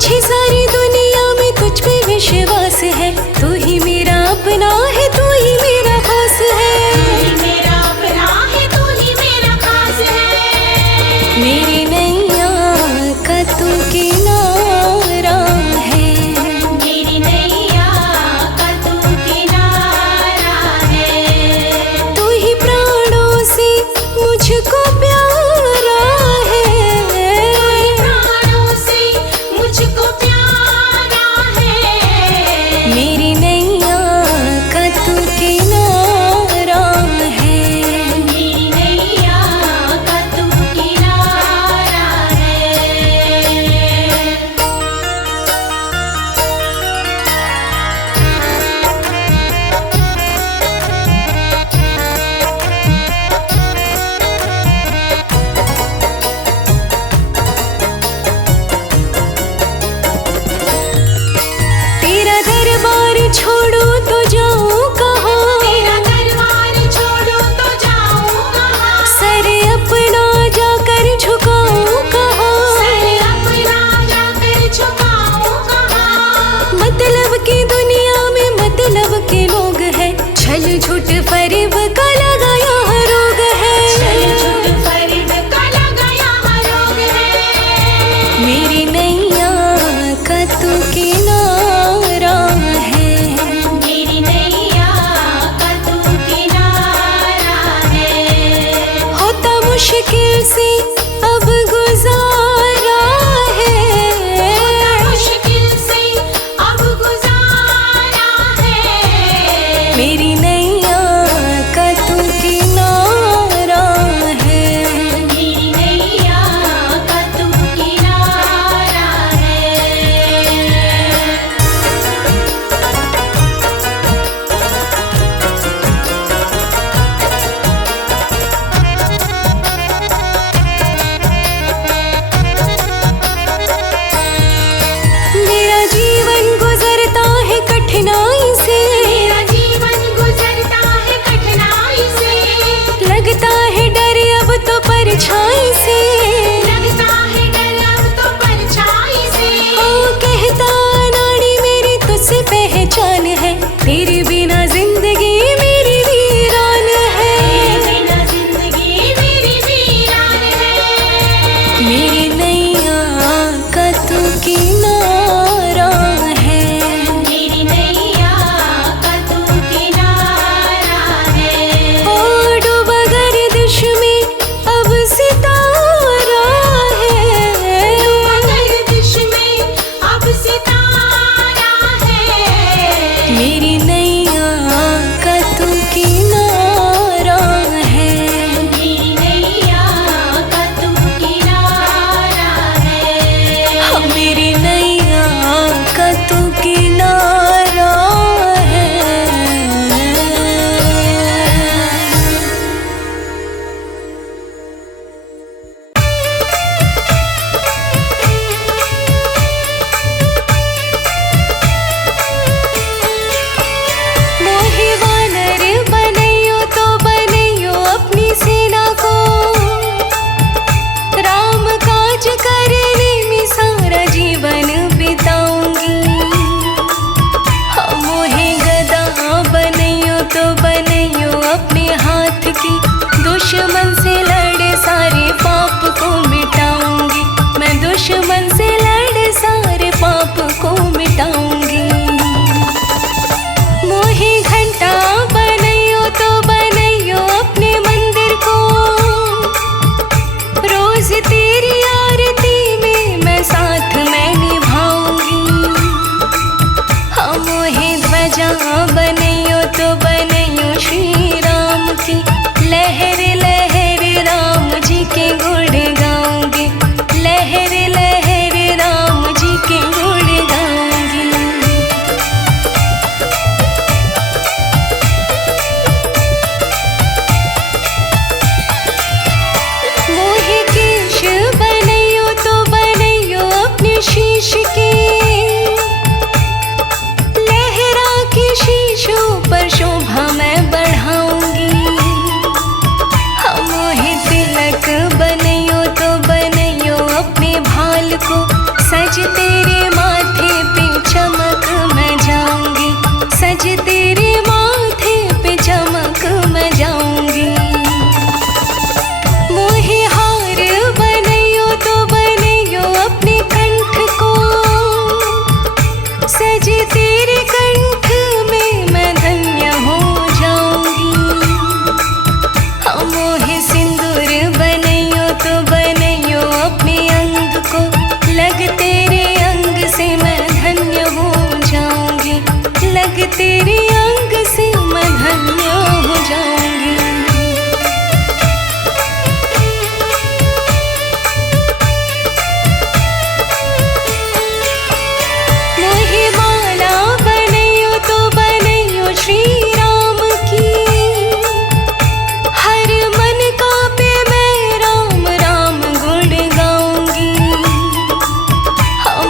मुझे सारी दुनिया में तुझ पे विश्वास है, तू ही मेरा अपना है, तू ही मेरा खास है। मेरा अपना है, तू ही मेरा खास है। मेरी नैया का तू किनारा है, मेरी नैया का तू किनारा है। तू ही प्राणों से मुझको प्यारा है, प्राणों से मुझको तेरे अंग से मैं धन्य हो जाऊंगी। मोहे माला बनैयो तो बनैयो श्री राम की, हर मन का पे मैं राम राम गुण गाऊंगी।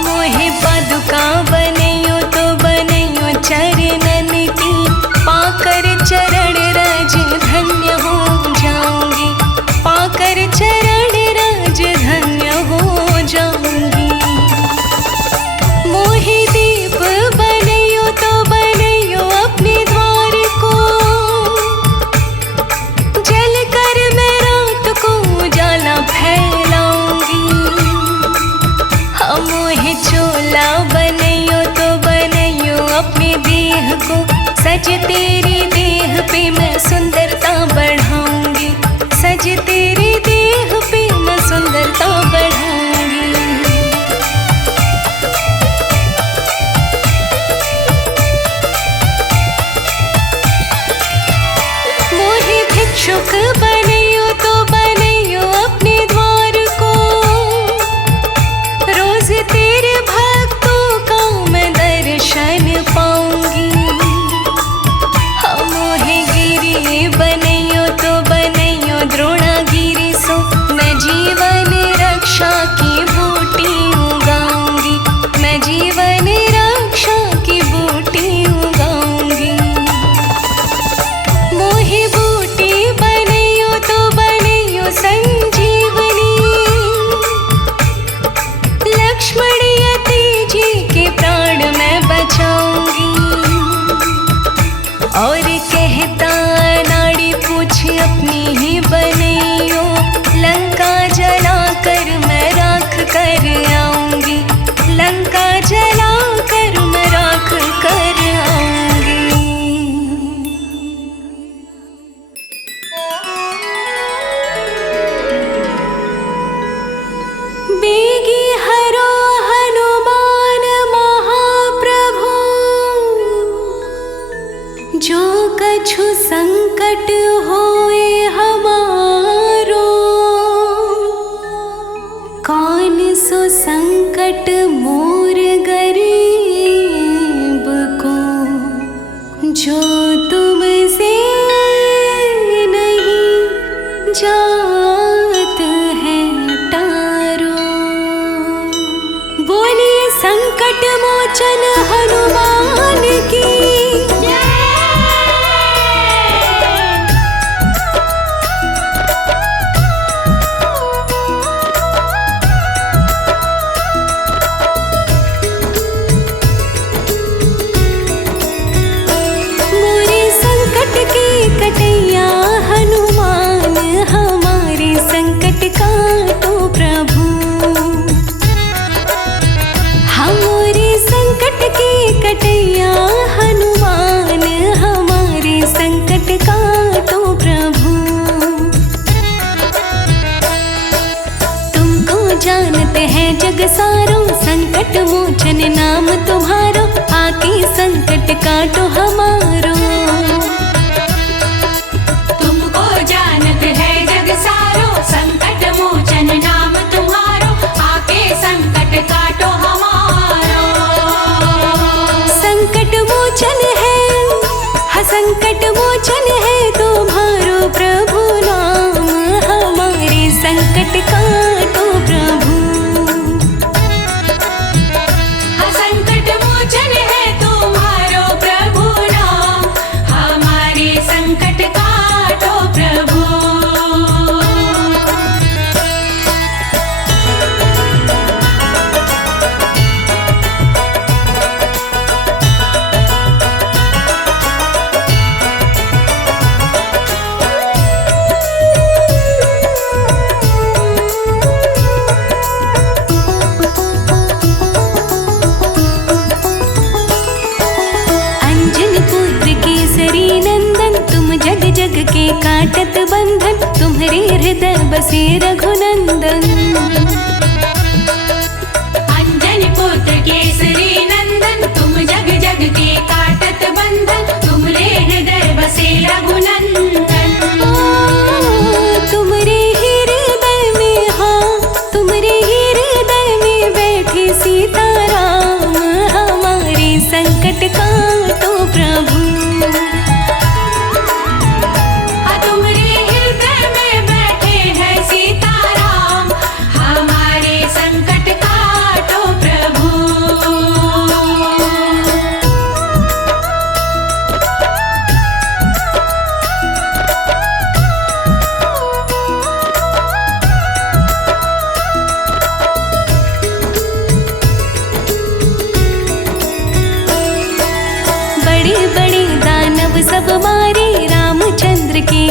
मोहे पादुका बनैयो तो बनैयो चरणन की, पाकर चरण रज धन्य हो जाऊंगी, पाकर चरण रज धन्य हो जाऊंगी। मोहे दीप बनैयो तो बनैयो अपने द्वार को, जल कर मैं रात को उजाला फैलाऊंगी। मोहे चोला बनैयो तो बनैयो अपने देह को, सज तेरी देह पे मैं सुंदरता बढ़ाऊंगी, सज तेरी देह पे मैं सुंदरता बढ़ाऊंगी। मोहे भिक्षुक बनैयो तो बनैयो अपने द्वार को, रोज तेरे भक्तों का मैं दर्शन पाऊंगी। मोहे गिरी बनैयो तो बनैयो द्रोणागिरी सो, मैं जीवन रक्षा की बूटी उगाऊंगी, मैं जीवन रक्षा की बूटी उगाऊंगी। मोहे बूटी बनैयो तो बनैयो संजीवनी, लक्ष्मण यति जी के प्राण मैं बचाऊंगी। और कहता नाड़ी पूछ अपनी ही बनैयो, लंका जला कर मैं राख कर आऊंगी, लंका जला कर मैं राख कर आऊंगी। बेगी हरो हनुमान महाप्रभु, जो कछु संकट होए हमारो, कौन सो संकट मोर गरीब को, जो तुमसे नहीं जात है टारो। बोलिए संकट मोचन हनुमान की। मोरे संकट के कटैया हनुमान, हमारे संकट काटो प्रभु। हमारे संकट के कटैया हनुमान, हमारे संकट काटो प्रभु। तुमको जानते हैं जग सारो, संकट मोचन नाम तुम्हारो, आके संकट काटो हमारो। तुमको जानत है जग सारो, संकट मोचन नाम तुम्हारो, आके संकट काटो हमारो। संकट मोचन है, हाँ संकट मोचन है तुम्हारो प्रभु नाम, हमारे संकट काटो प्रभु। संकट मोचन है तुम्हारो प्रभु नाम, हमारे संकट काटो प्रभु। के काटत बंधन, तुम्हारे हृदय बसे रघुनंदन। अंजनी पुत्र केसरी नंदन, तुम जग जग के काटत बंधन,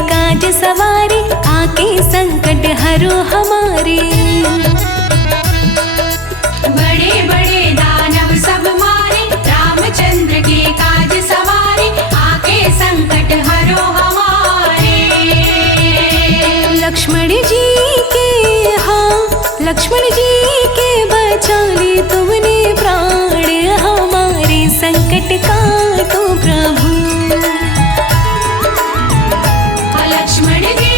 काज सवारे, आके संकट हरो हमारे। बड़े बड़े दानव सब मारे, रामचंद्र के काज सवारे, आके संकट हरो हमारे। लक्ष्मण जी के, हाँ लक्ष्मण जी के बचा ली तुमने प्राण, हमारे संकट काटो प्रभु। लक्ष्मण जी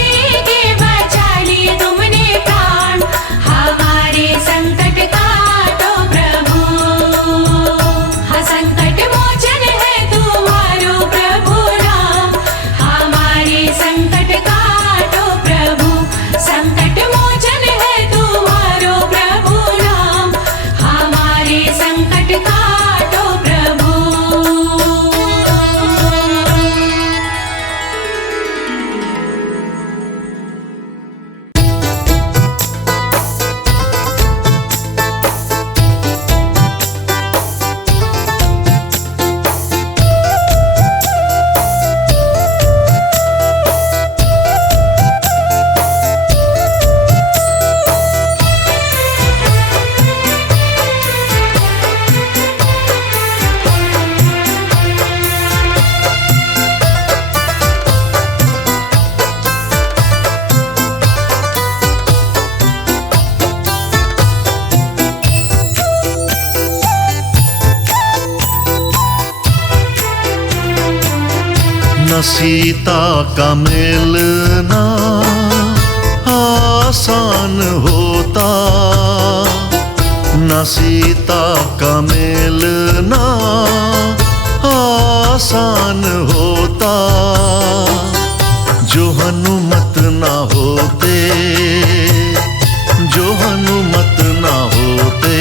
के बचा लिए तुमने प्राण, हमारे संकट काटो प्रभु। हाँ संकट मोचन है तुम्हारो प्रभु राम, हमारे संकट काटो प्रभु। संकट मोचन है तुम्हारो प्रभु राम, हमारे संकट काटो प्रभु। न सीता का मिलना आसान होता, न सीता का मिलना आसान होता। जो हनुमत ना होते, जो हनुमत ना होते,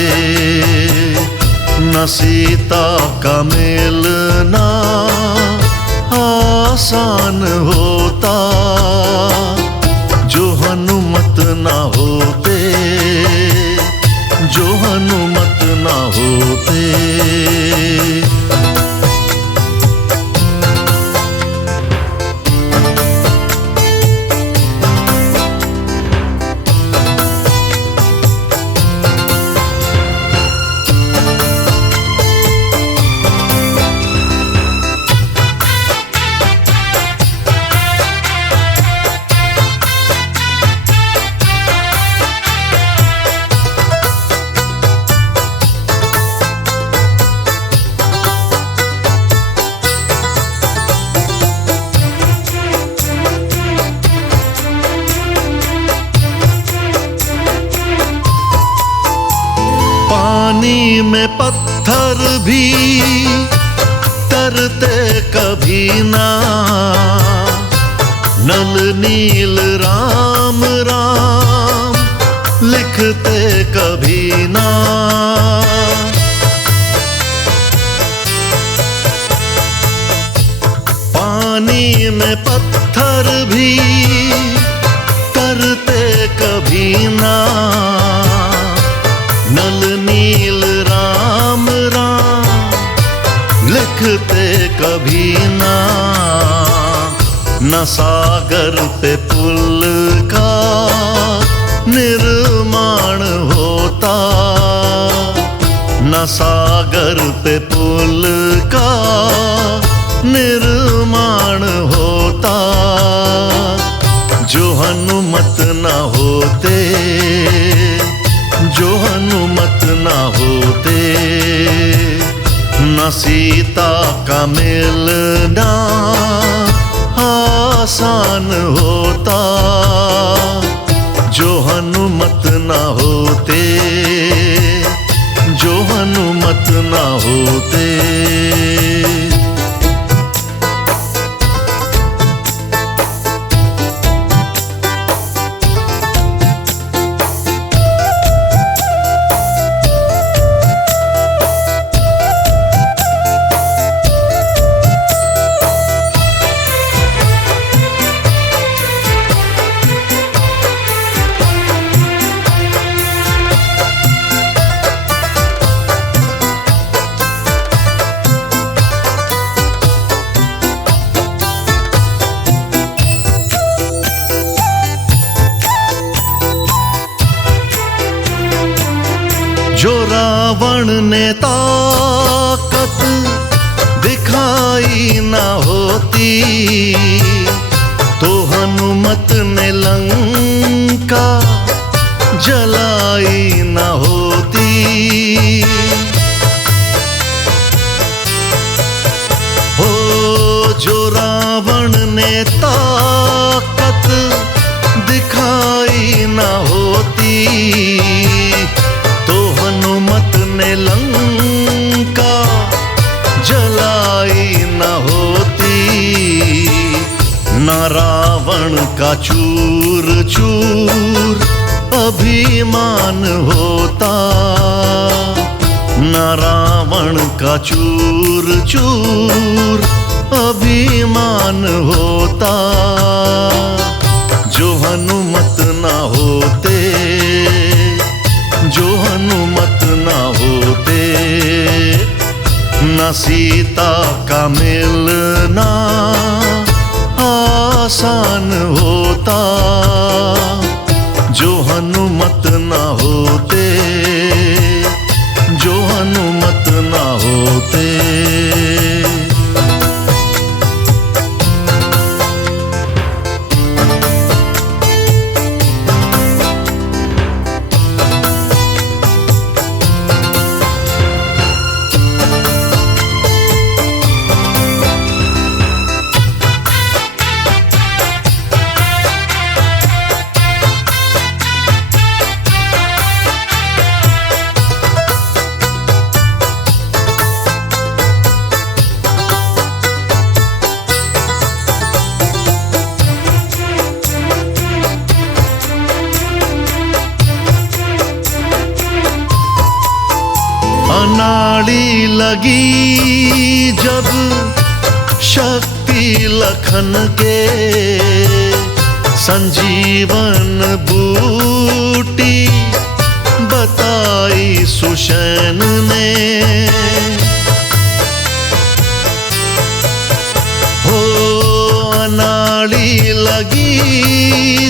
न सीता का मिलना आसान होता। जो हनुमत ना होते, जो हनुमत ना होते। पानी में पत्थर भी तरते कभी ना, नल नील राम राम लिखते कभी ना। पानी में पत्थर भी तरते कभी ना, नल नील राम राम लिखते कभी ना। न सागर पे पुल का निर्माण होता, न सागर पे पुल का निर्माण होता। जो हनुमत ना होते, जो हनुमत ना होते, न सीता का मिलना आसान होता। जो हनुमत ना होते, जो हनुमत ना होते। रावण ने ताकत दिखाई ना होती तो हनुमत ने लंका जलाई ना होती। हो जो रावण ने ताकत दिखाई ना होती तो हनुमत ने लंका जलाई ना होती। ना रावण का चूर चूर अभिमान होता, ना रावण का चूर चूर अभिमान होता। जो हनुमत ना होते, जो हनुमत ना होते, न सीता का मिलना आसान होता। जो हनुमत ना होते, जो हनुमत ना होते। अनाड़ी लगी जब शक्ति लखन के, संजीवन बूटी बताई सुषैन ने। हो अनाड़ी लगी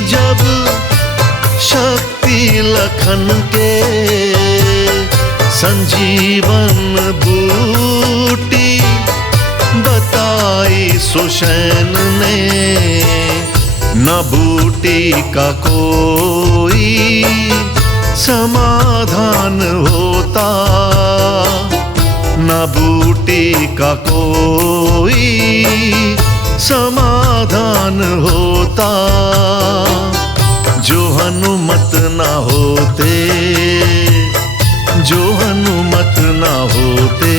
जब शक्ति लखन के, संजीवन बूटी बताई सुषैन ने। न बूटी का कोई समाधान होता, न बूटी का कोई समाधान होता। जो हनुमत ना होते, जो हनुमत ना होते,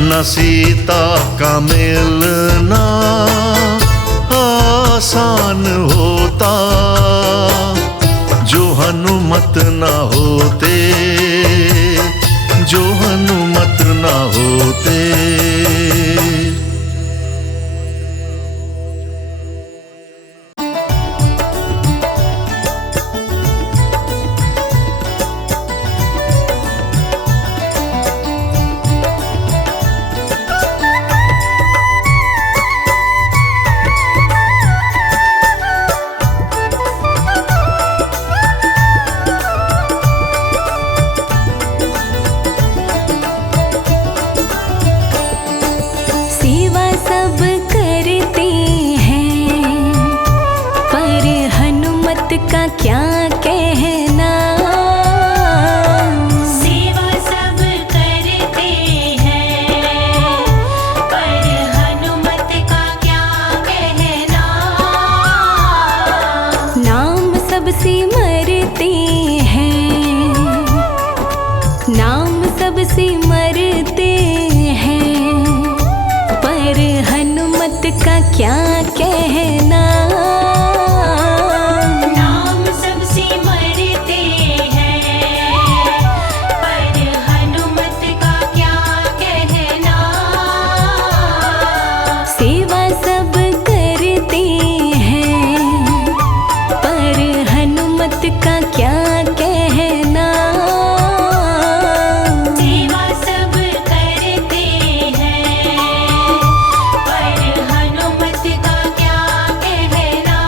न सीता का मिलना आसान होता। जो हनुमत ना होते, जो हनुमत ना होते। का क्या कहना, सेवा सब करते हैं पर हनुमत का क्या कहना। नाम सब सिमरते हैं, नाम सब सिमरते हैं पर हनुमत का क्या कहना। का क्या कहना, सेवा सब करते हैं पर हनुमत का क्या कहना।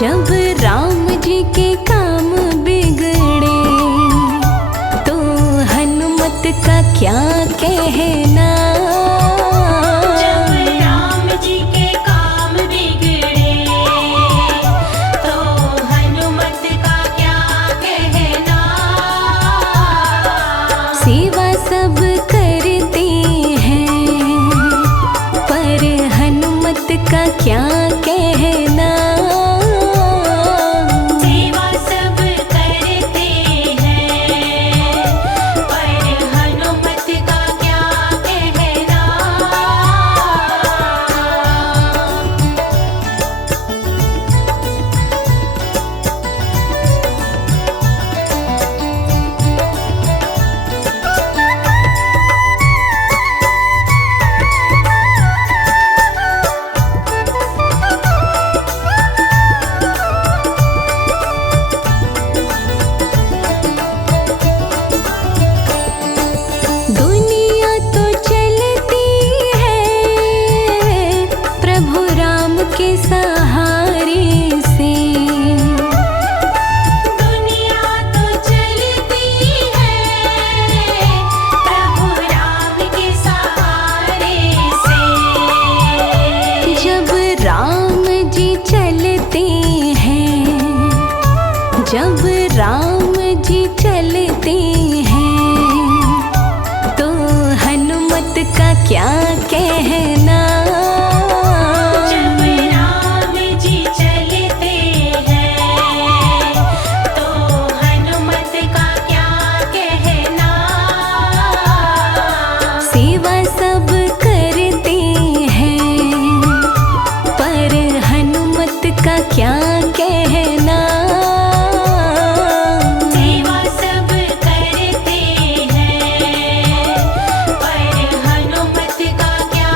जब राम जी के काम बिगड़े तो हनुमत का क्या कहना। जब राम जी के काम बिगड़े तो हनुमत का क्या कहना। सेवा सब करते हैं पर हनुमत का क्या कहना। सेवा सब करते हैं पर हनुमत का क्या कहना। दुनिया तो चलती है प्रभु राम के सहारे से। दुनिया तो चलती है प्रभु राम के सहारे से। जब राम जी चलते हैं जब राम जी चलते हैं तो हनुमत का क्या कहना। जब राम जी चलते हैं तो हनुमत का क्या कहना। सेवा सब करते हैं पर हनुमत का क्या कहना। सेवा सब करते हैं पर हनुमत का क्या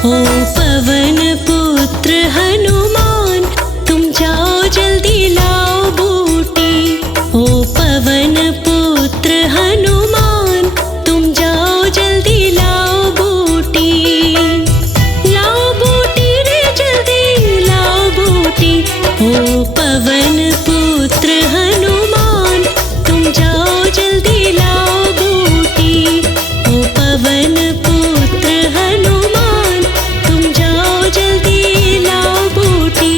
ओ पवन पुत्र हनुमान, तुम जाओ जल्दी लाओ बूटी। ओ पवन पुत्र हनुमान, तुम जाओ जल्दी लाओ बूटी। लाओ बूटी रे जल्दी लाओ बूटी। ओ पवन पुत्र हनुमान, तुम जाओ जल्दी लाओ बूटी। ओ पवन पुत्र हनुमान, तुम जाओ जल्दी लाओ बूटी।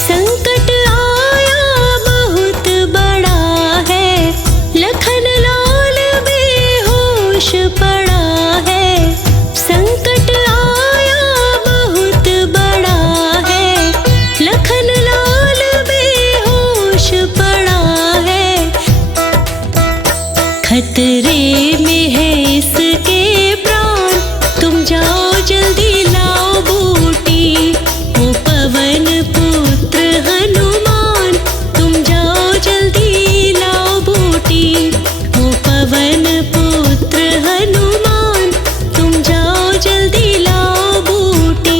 संकट आया बहुत बड़ा है, लखन लाल बेहोश पड़ा है। संकट आया बहुत बड़ा है, लखन लाल बेहोश पड़ा है। खतरे में है इसके प्राण, तुम जाओ जल्दी लाओ बूटी। ओ पवन पुत्र हनुमान, तुम जाओ जल्दी लाओ बूटी। ओ पवन पुत्र हनुमान, तुम जाओ जल्दी लाओ बूटी।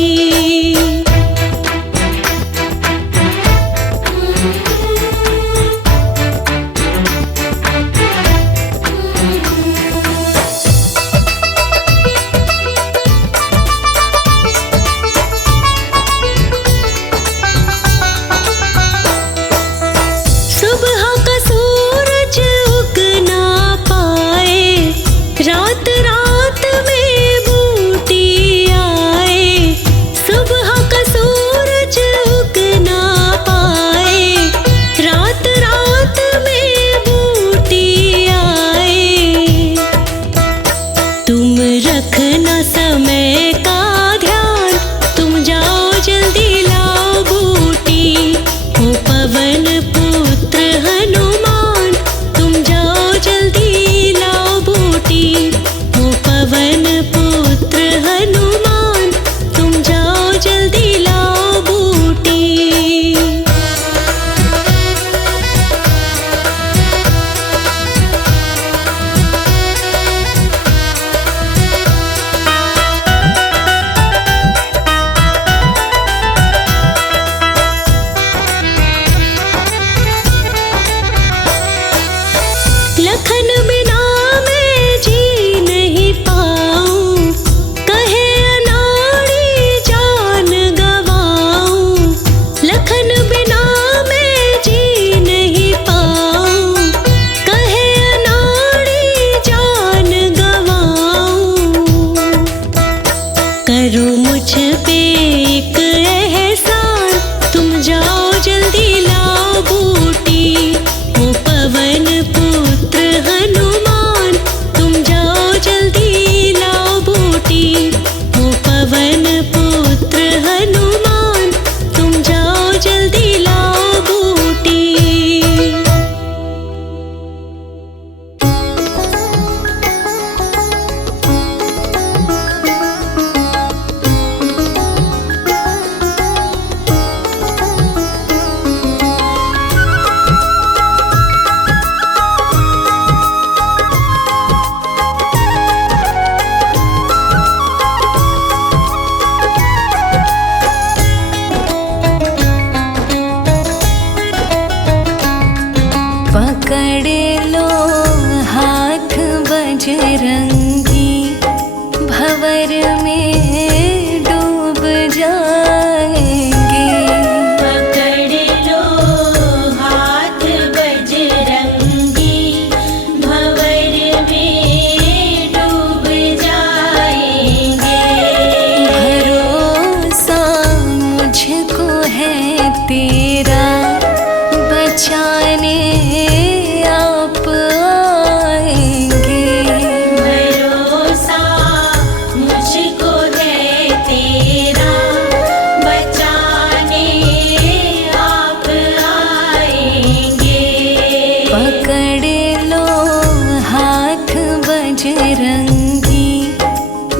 बजरंगी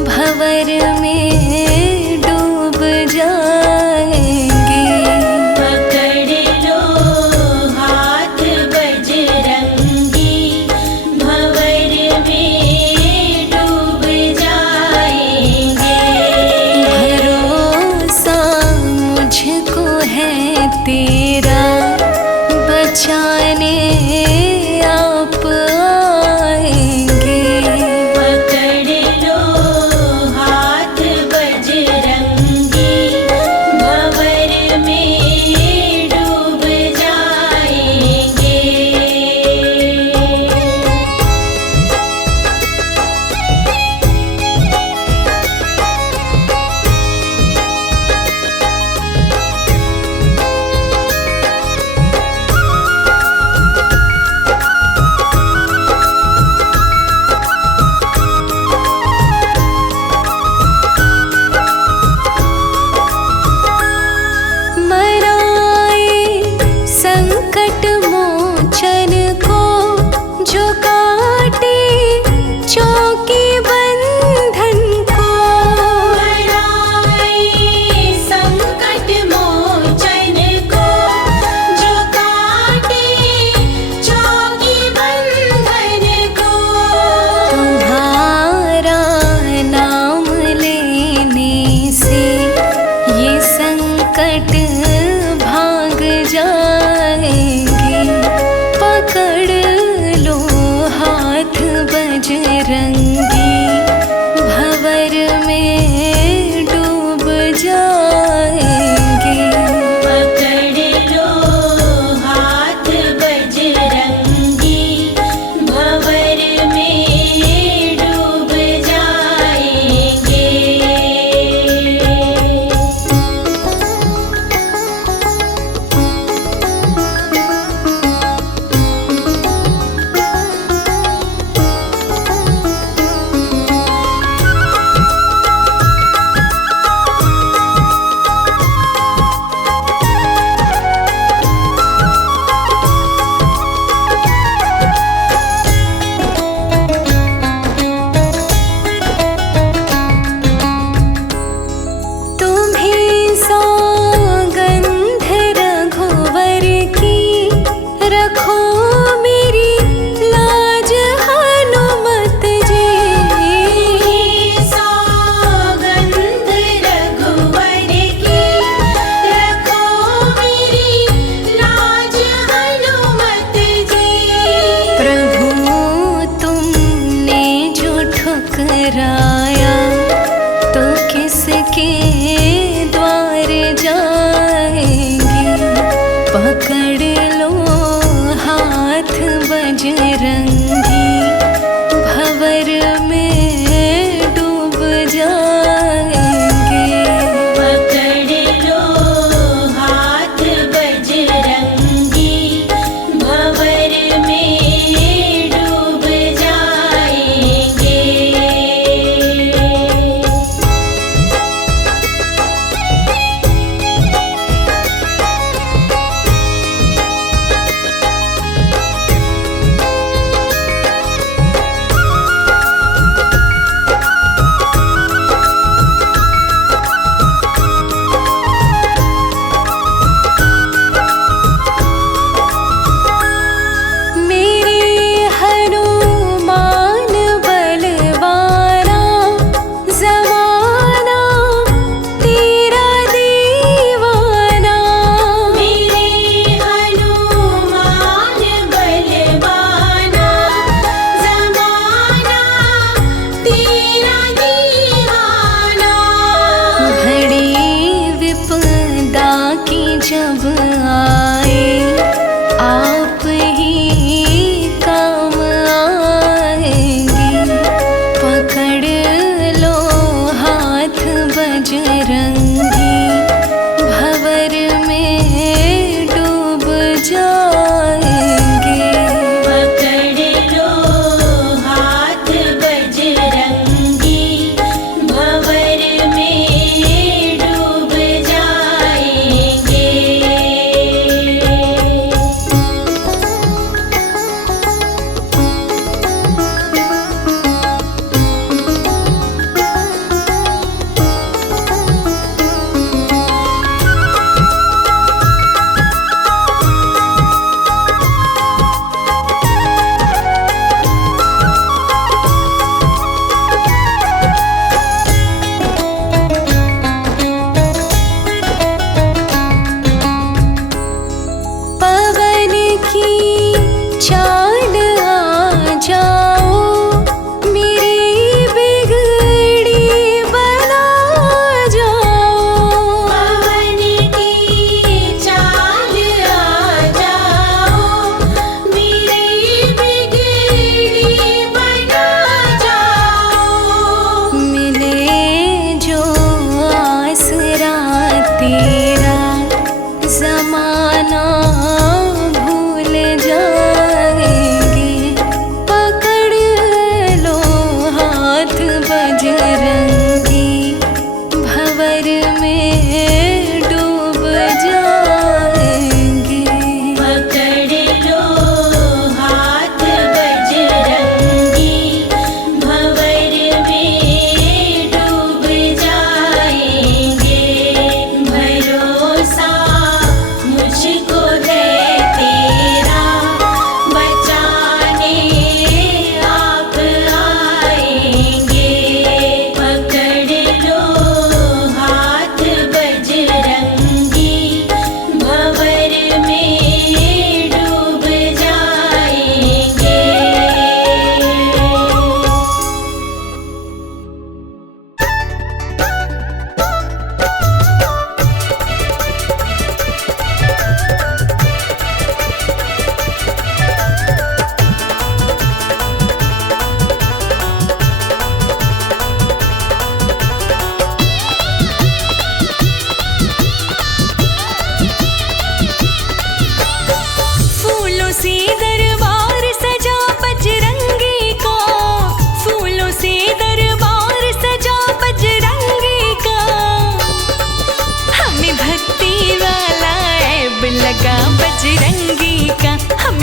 भंवर में डूब जाएंगे। पकड़ लो हाथ बजरंगी भंवर में डूब जाएंगे। भरोसा मुझको है तेरा, बचाने आप आएंगे। पकड़ लो हाथ बजरंगी भंवर में डूब जाएंगे। मराए संकट मोचन को जो काटे चौकी बंधन को। मराए संकट मोचन को जो काटे चौकी बंधन को। तुम्हारा नाम लेने से ये संकट भाग जाएंगे। पकड़ लो हाथ बजरंगी भंवर में डूब जाएंगे। पकड़ लो हाथ बजरंगी भंवर में डूब जाएंगे। तुम्हें सौगंध रघुवर की, रखो मेरी लाज हनुमत जी। सौगंध रघुवर की, रखो मेरी लाज हनुमत जी। प्रभु तुमने जो ठुकराया तो किसके द्वार जाएंगे। पकड़ लो हाथ बजरंगी भंवर में डूब जाएंगे। पकड़ लो हाथ बजरंगी भंवर में डूब जाएंगे।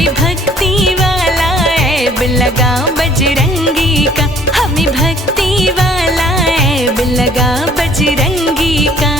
हमें भक्ति वाला ऐब लगा बजरंगी का, हमें भक्ति वाला ऐब लगा बजरंगी का।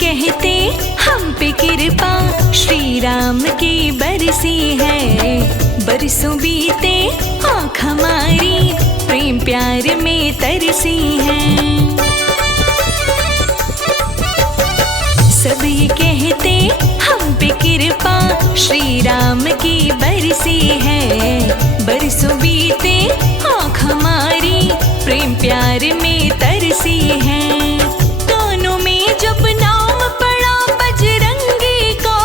कहते हम पे कृपा श्री राम की बरसी है, बरसों बीते आँख हमारी प्रेम प्यार में तरसी है। सब ये कहते हम पे कृपा श्री राम की बरसी है, बरसों बीते आँख हमारी प्रेम प्यार में तरसी है। कानों में जब नाम पड़ा बजरंगी का,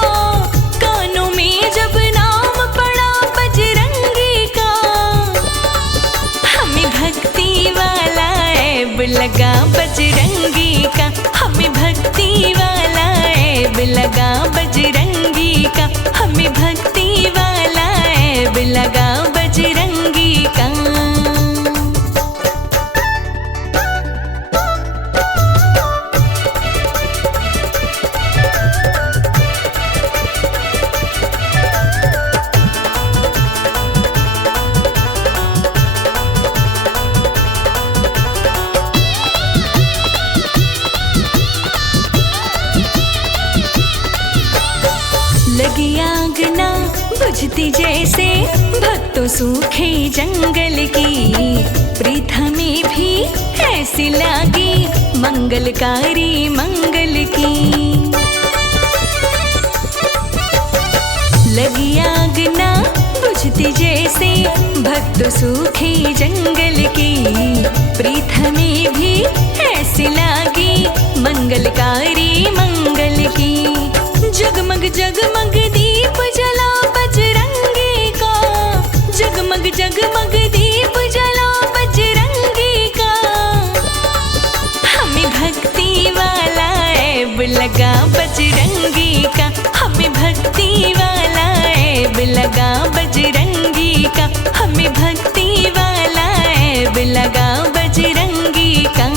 कानों में जब नाम पड़ा बजरंगी का, हमें भक्ति वाला ऐब लगा बजरंगी का, हमें भक्ति वाला ऐब लगा बजरंगी का, हमें भक्ति वाला ऐब लगा बजरंगी का। लगी आग ना बुझती जैसे भक्तों सूखे जंगल की, प्रीत हमें भी ऐसी लागी मंगलकारी मंगल की। लगी आग ना बुझती जैसे भक्तों सूखे जंगल की, प्रीत हमें भी ऐसी लागी मंगलकारी मंगल की। जगमग जगमग दीप जला बजरंगी का, जगमग जगमग दीप जला बजरंगी का, हमें भक्ति वाला ऐब लगा बजरंगी का, हमें भक्ति वाला ऐब लगा बजरंगी का, हमें भक्ति वाला ऐब लगा बजरंगी का।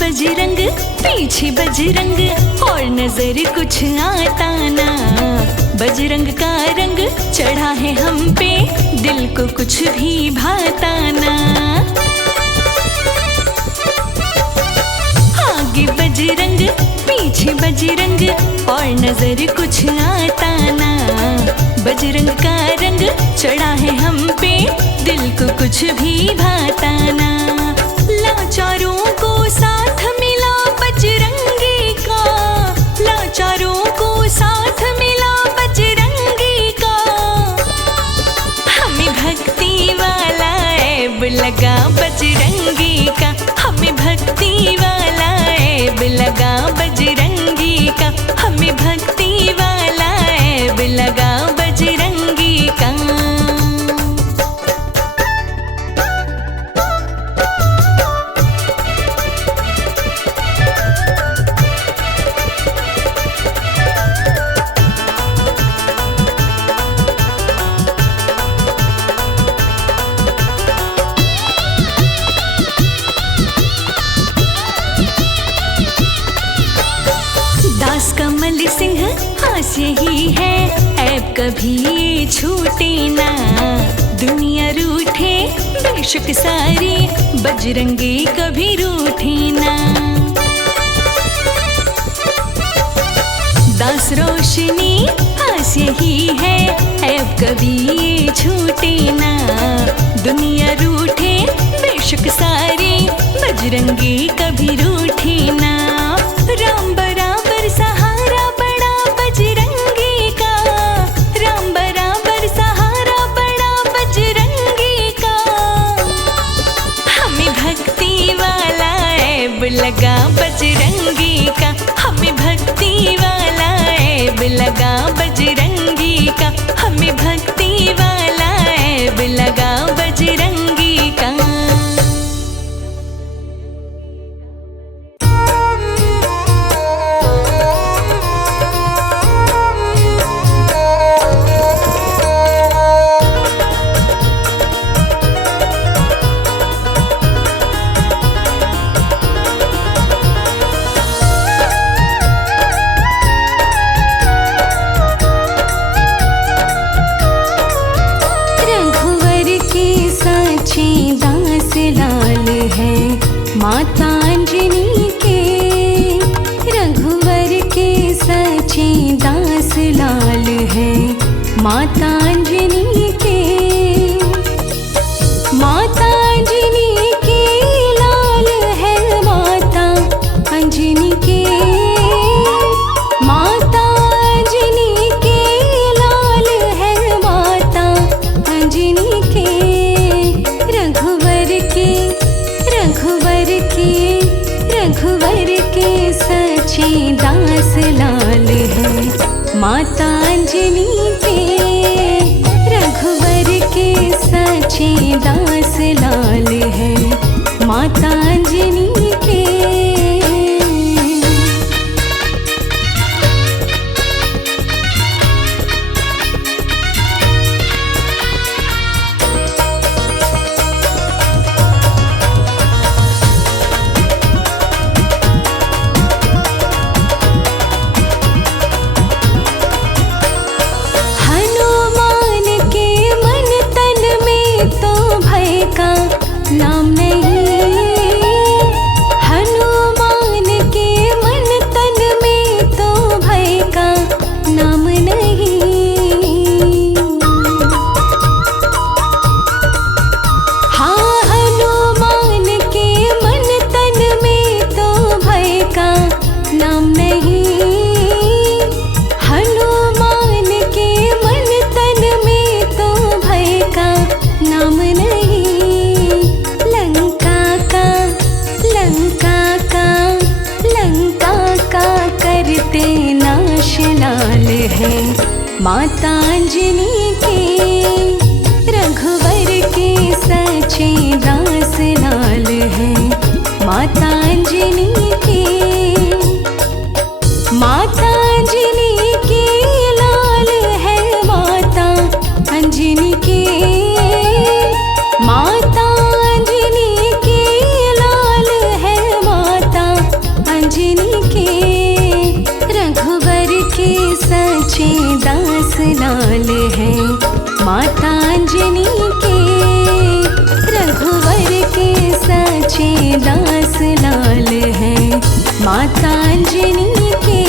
बजरंग पीछे बजरंग और नजर कुछ आता ना, बजरंग का रंग चढ़ा है हम पे दिल को कुछ भी भाता ना। आगे बजरंग पीछे बजरंग और नजर कुछ आता ना, बजरंग का रंग चढ़ा है हम पे दिल को कुछ भी भाता ना। लाचारों को साथ मिला बजरंगी का, लाचारों को साथ मिला बजरंगी का, हमें भक्ति वाला ऐब लगा बजरंगी का, हमें भक्ति वाला ऐब लगा बजरंगी का, हमें भक्ति वाला ऐब लगा बजरंगी का। कमल सिंह आस यही है ऐब कभी ये छूटे ना, दुनिया रूठे बेशक सारी बजरंगी कभी रूठे ना। दास रोशनी आस यही है ऐब कभी ये छूटे ना, दुनिया रूठे बेशक सारी बजरंगी कभी रूठे ना। राम बराबर सहारा बड़ा बजरंगी का, राम बराबर सहारा बड़ा बजरंगी लगा बजरंगी का, हमें भक्ति वाला ऐब लगा बजरंगी का, हमें भक्ति वाला ऐब लगा बजरंगी का। माता अंजनी के, रघुवर के सच्चे दास लाल है माता अंजनी के। माता अंजनी के लाल है माता अंजनी के, माता अंजनी के लाल है माता अंजनी के। रघुवर के सच्चे दास लाल है माता अंजनी के, रघुवर के सच्चे दास लाल है माता अंजनी के। नाम नहीं, हनुमान के मन तन में तो भय का नाम नहीं। हाँ हनुमान के मन तन में तो भय का नाम नहीं, हनुमान के मन तन में तो भय का नाम नहीं। करते नाश लाल है माता अंजनी के, रघुवर के सच्चे दास लाल है माता अंजनी के। माता अंजनी के लाल है माता अंजनी के, माता अंजनी के लाल है माता अंजनी के। रघुवर के सच्चे दास लाल है माता अंजनी के, रघुवर के सच्चे दास लाल है माता अंजनी के।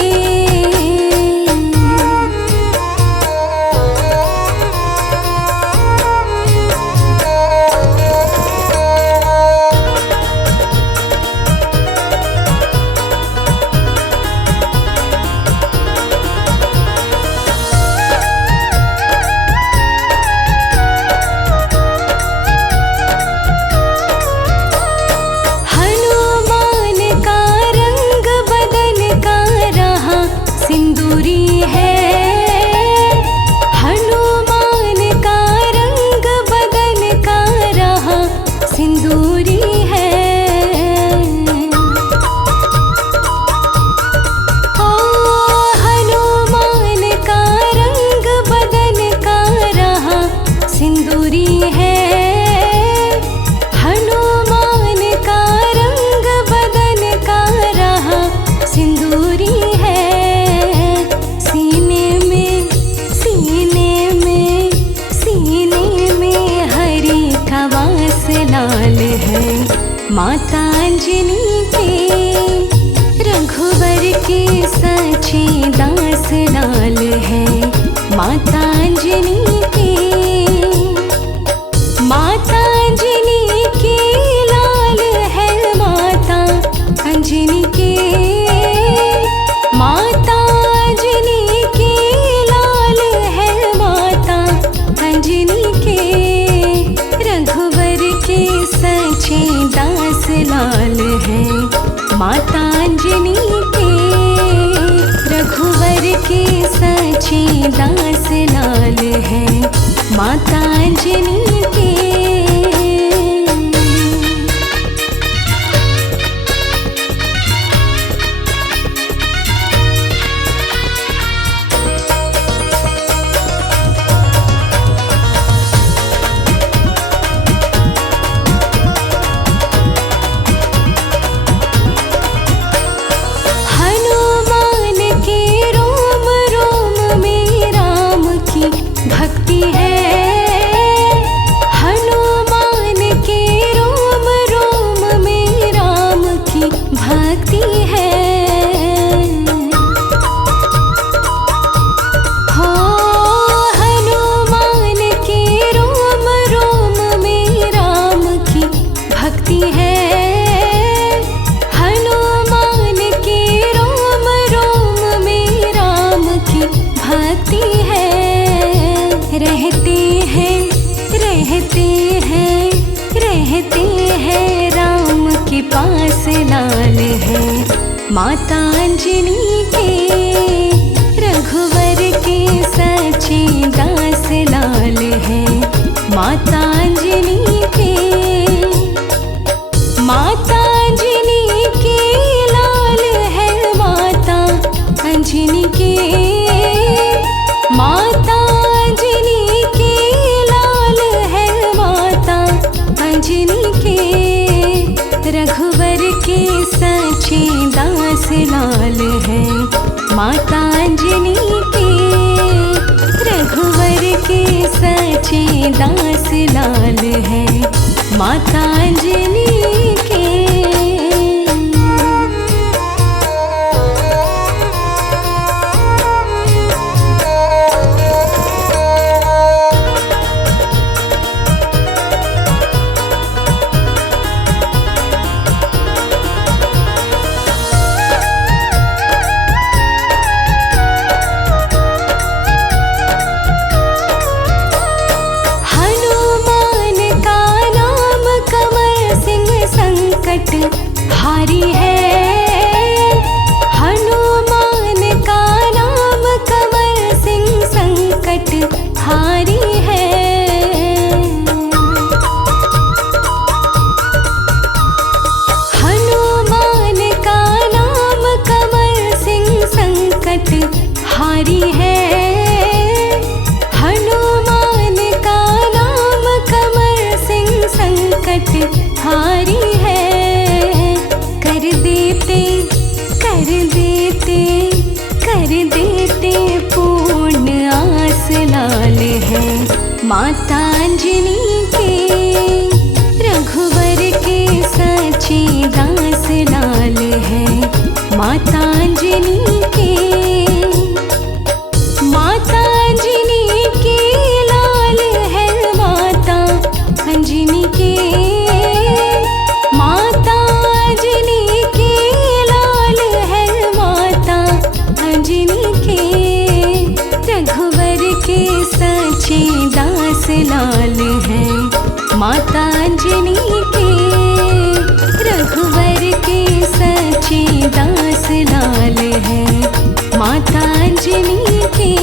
माता अंजनी के, रघुवर के सच्चे दास लाल है माता अंजनी के। माता अंजनी के लाल है माता अंजनी के, माता अंजनी के लाल है माता अंजनी के। रघुवर के सच्चे दास लाल है माता अंजनी के। रघुवर के सचे दास लाल है माता अंजनी के। भक्ति है हनुमान के रोम रोम में राम की भक्ति है। हो हनुमान के रोम रोम में राम की भक्ति है। हनुमान के रोम रोम में राम की भक्ति है। रहते हैं राम के पास लाल है माता अंजनी के। रघुवर के सचे दास लाल है माता अंजनी के। माता अंजनी के लाल है माता अंजनी के। माता अंजनी के लाल है माता अंजनी के। रघुवर के सचे दास लाल है माता अंजनी के। रघुवर के सचे दास लाल है माता अंजनी के। हारी है हनुमान का नाम कंवर सिंह संकट हारी है। हनुमान का नाम कंवर सिंह संकट हारी है। हनुमान का नाम कंवर सिंह संकट हारी है। कर देते पूर्ण आस लाल है माता अंजनी के। रघुवर के सचे दास लाल है माता अंजनी के। माता अंजनी के लाल है माता अंजनी के। माता अंजनी के लाल है माता अंजनी के। रघुवर के सचे दास लाल है माता अंजनी के। रघुवर के सचे दास लाल है माता अंजनी के।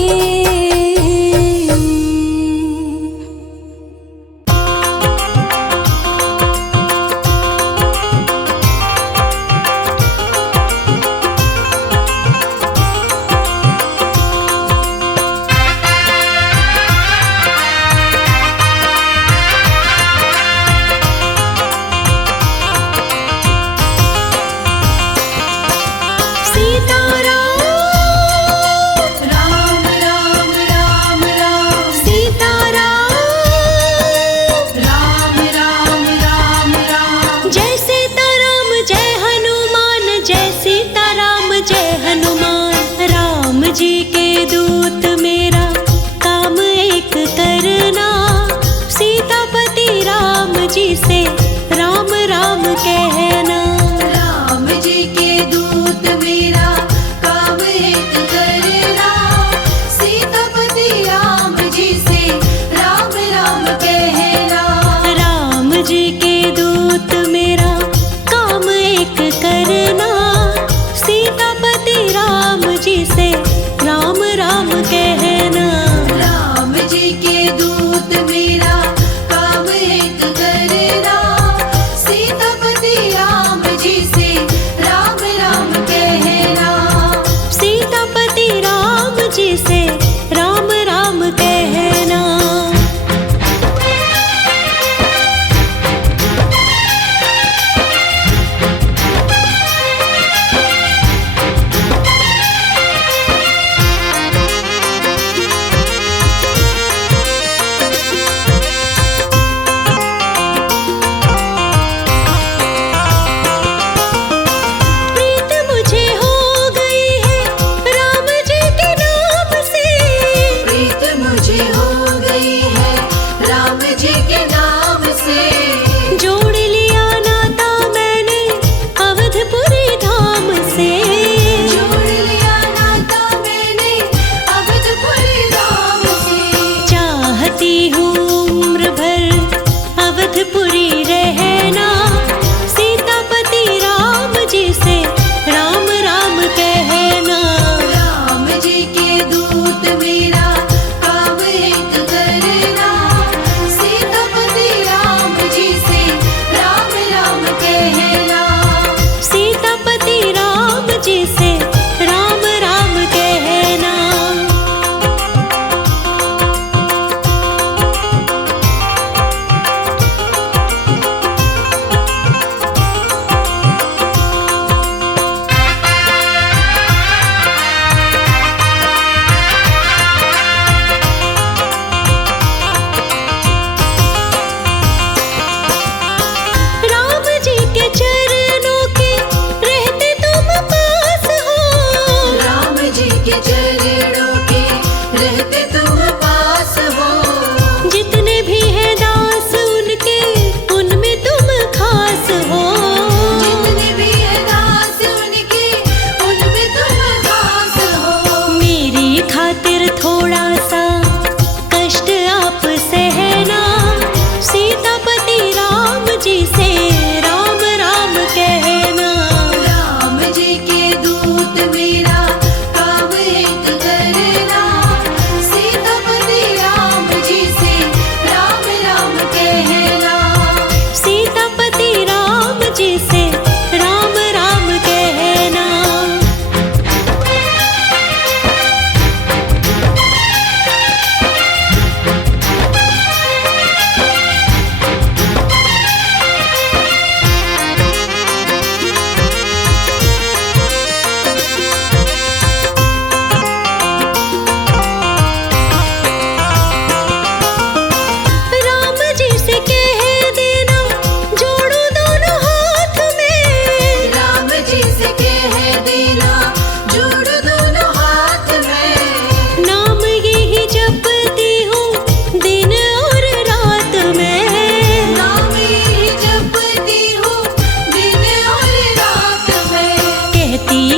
सीताराम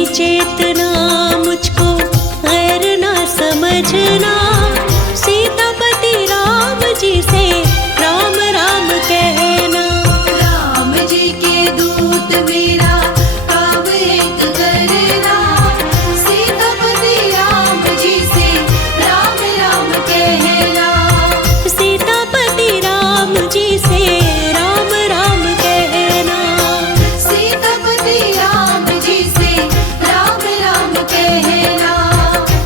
चेतना मुझको गैर ना समझना। सीतापति राम जी से राम राम कहना। राम जी के दूत मेरा काम एक करना। सीतापति राम जी से राम राम कहना। सीतापति राम जी से राम राम कहना। सीतापति राम जी से राम राम कहना।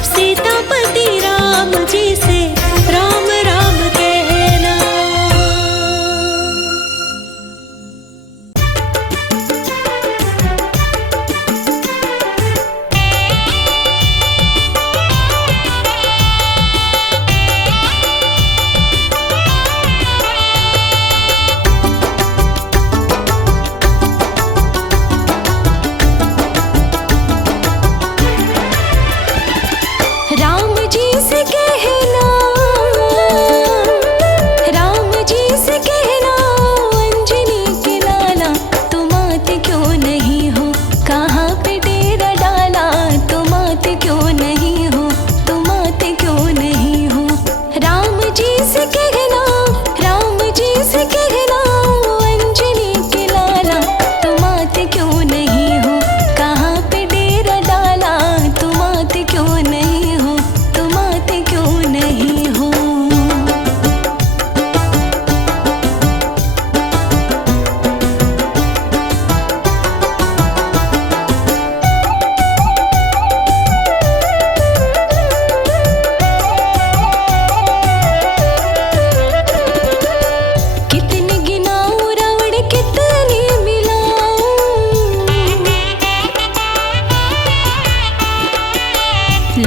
सीतापति राम जी से राम राम कहना। राम जी से कहना, राम जी से कहना, अंजनी के लाला तुम आते क्यों नहीं हो, कहाँ पे डेरा डाला, तुम आते क्यों नहीं हो, तुम आते क्यों नहीं हो। राम जी से कहना, राम जी से कहना, अंजनी के लाला तुम आते क्यों नहीं हो, कहाँ पे डेरा डाला, तुम आते क्यों नहीं हो, तुम आते क्यों नहीं हो। कितने गिनाऊं रावण कितने मिलाऊं,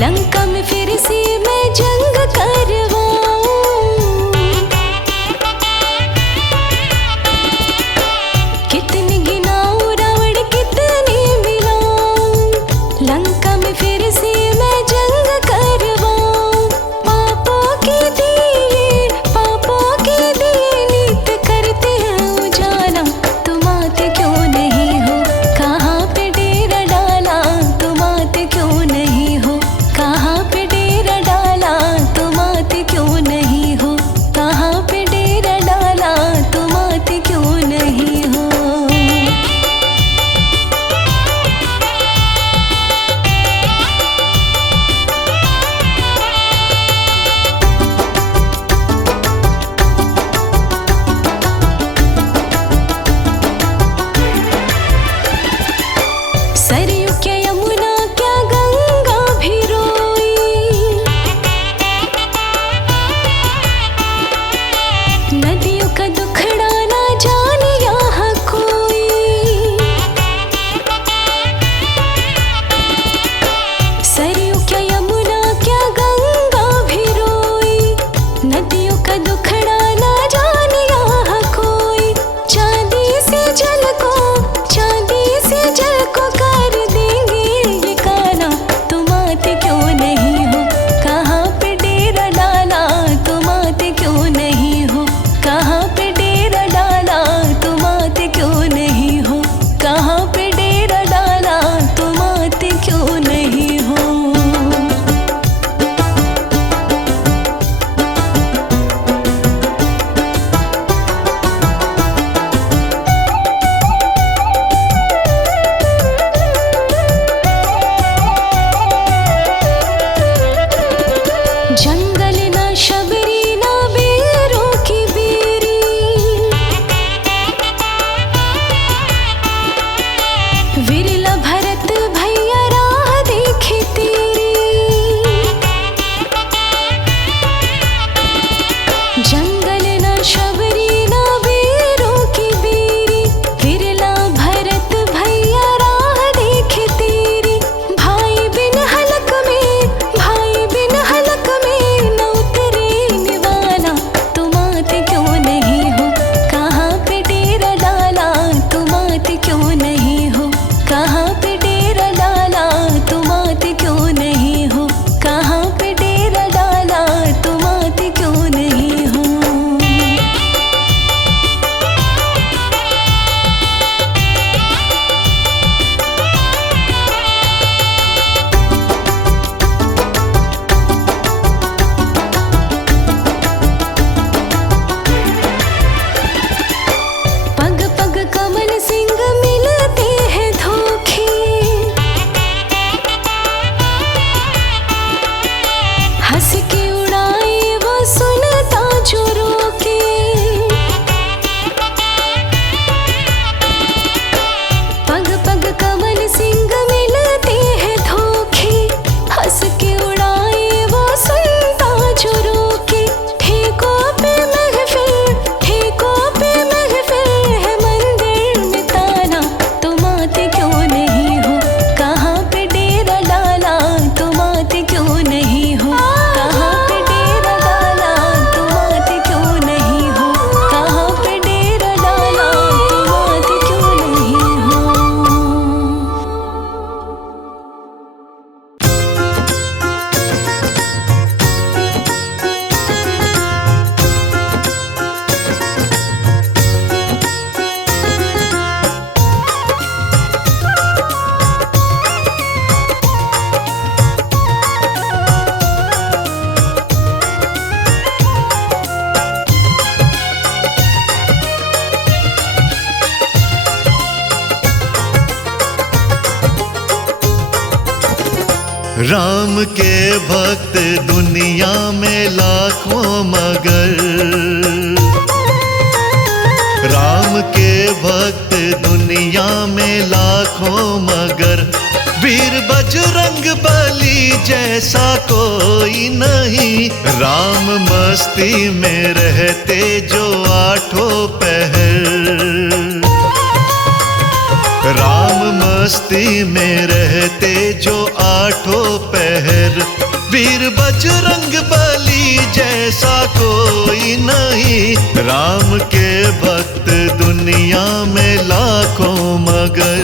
लंका में फिर से मैं जंग करवाऊं। कितने गिनाऊं रावण कितने मिलाऊं, लंका में फिर से मैं जंग करवाऊं। पापों के दिए, पापों के दिए नित करते हैं उजाला, तुम आते क्यों नहीं हो, कहाँ पे डेरा डाला, तुम आते क्यों नहीं हो, कहाँ पे डेरा डाला, तुम आते क्यों नहीं हो, कहाँ पे डेरा डाला, तुम आते क्यों नहीं हो। सरयू क्या यमुना क्या गंगा भी रोई, नदियों का दुखड़ा ना जाने यहाँ कोई। सरयू क्या यमुना क्या गंगा भी रोई, नदियों का दुखड़ा ना जाने यहाँ कोई। चांदी से जल को, चांदी से जल को कर देंगे ये काला, तुम आते क्यों नहीं हो, कहाँ पे डेरा डाला, तुम आते क्यों नहीं हो, कहाँ पे डेरा डाला, तुम आते क्यों नहीं हो, कहाँ पे डेरा डाला, तुम आते क्यों नहीं हो। जंगल ना शबरी ना बेरों की बेरी, विरला भरत भैया राह देखे तेरी। जंगल ना शबरी ना बेरों की बेरी, विरला भरत भैया राह देखे तेरी। भाई बिन हलक में, भाई बिन हलक में न उतरे निवाला, तुम आते क्यों नहीं हो, कहाँ पे डेरा डाला, तुम आते क्यों नहीं हो, कहाँ पे डेरा डाला, तुम आते क्यों नहीं हो, कहाँ पे डेरा डाला, तुम आते क्यों नहीं हो। राम के भक्त दुनिया में लाखों मगर, राम के भक्त दुनिया में लाखों मगर, वीर बजरंग बली जैसा कोई नहीं। राम मस्ती में रहते जो आठों पहर, राम मस्ती में रहते जो आठों पहर, वीर बजरंग बली जैसा कोई नहीं। राम के भक्त दुनिया में लाखों मगर।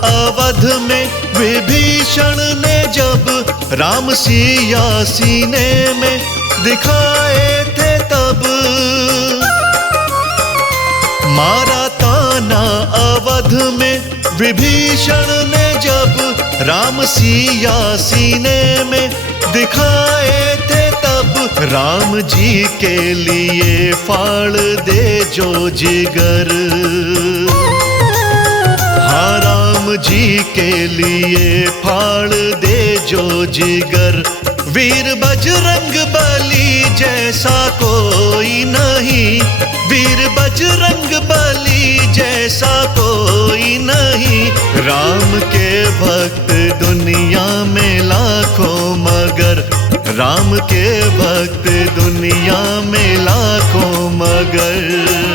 अवध में विभीषण ने जब राम सिया सीने में दिखाए थे तब, मारा ताना अवध में विभीषण ने जब राम सिया सीने में दिखाए थे तब। राम जी के लिए फाड़ दे जो जिगर, हाँ राम जी के लिए फाड़ दे जो जिगर। वीर बजरंग बली जैसा कोई नहीं, वीर बजरंग बली जैसा कोई नहीं। राम के भक्त दुनिया में लाखों मगर, राम के भक्त दुनिया में लाखों मगर।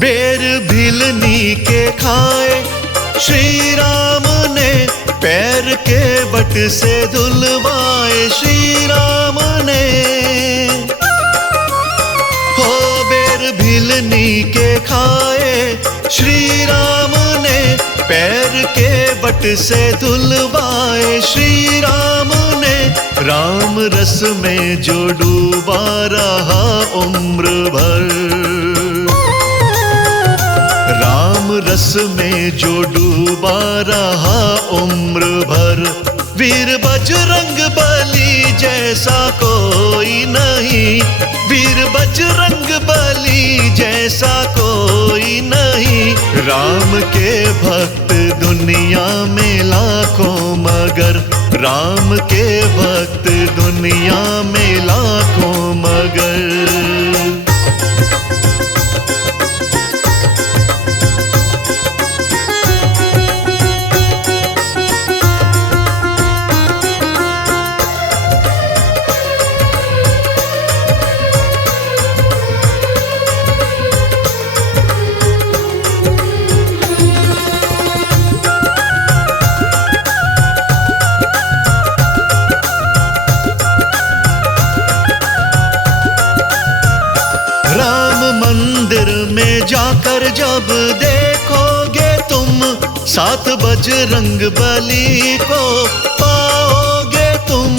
बेर भिलनी के खाए श्री राम ने, पैर के बट से धुलवाए श्री राम ने। हो बेर भिलनी के खाए श्री राम ने, पैर के बट से धुलवाए श्री राम ने। राम रस में जो डूबा रहा उम्र भर, राम रस में जो डूबा रहा उम्र भर। वीर बजरंग बली जैसा कोई नहीं, वीर बजरंग बली जैसा कोई नहीं। राम के भक्त दुनिया में लाखों मगर, राम के भक्त दुनिया में लाखों मगर। मंदिर में जाकर जब देखोगे तुम, साथ बजरंग बली को पाओगे तुम।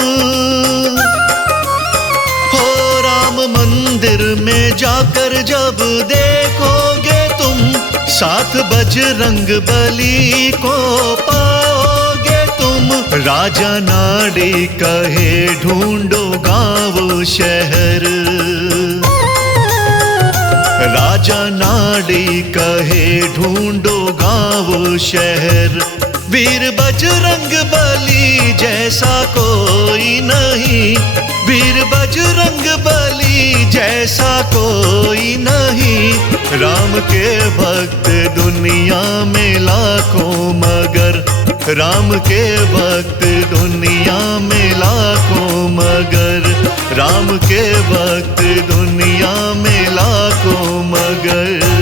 हो राम मंदिर में जाकर जब देखोगे तुम, साथ बजरंग बली को पाओगे तुम। राजा नाड़ी कहे ढूंढो गाँव शहर, राजा नाड़ी कहे ढूंढो गाँव शहर। वीर बजरंग बली जैसा कोई नहीं, वीर बजरंग बली जैसा कोई नहीं। राम के भक्त दुनिया में लाखों मगर, राम के भक्त दुनिया में लाखों मगर, राम के भक्त दुनिया में लाखों मगर।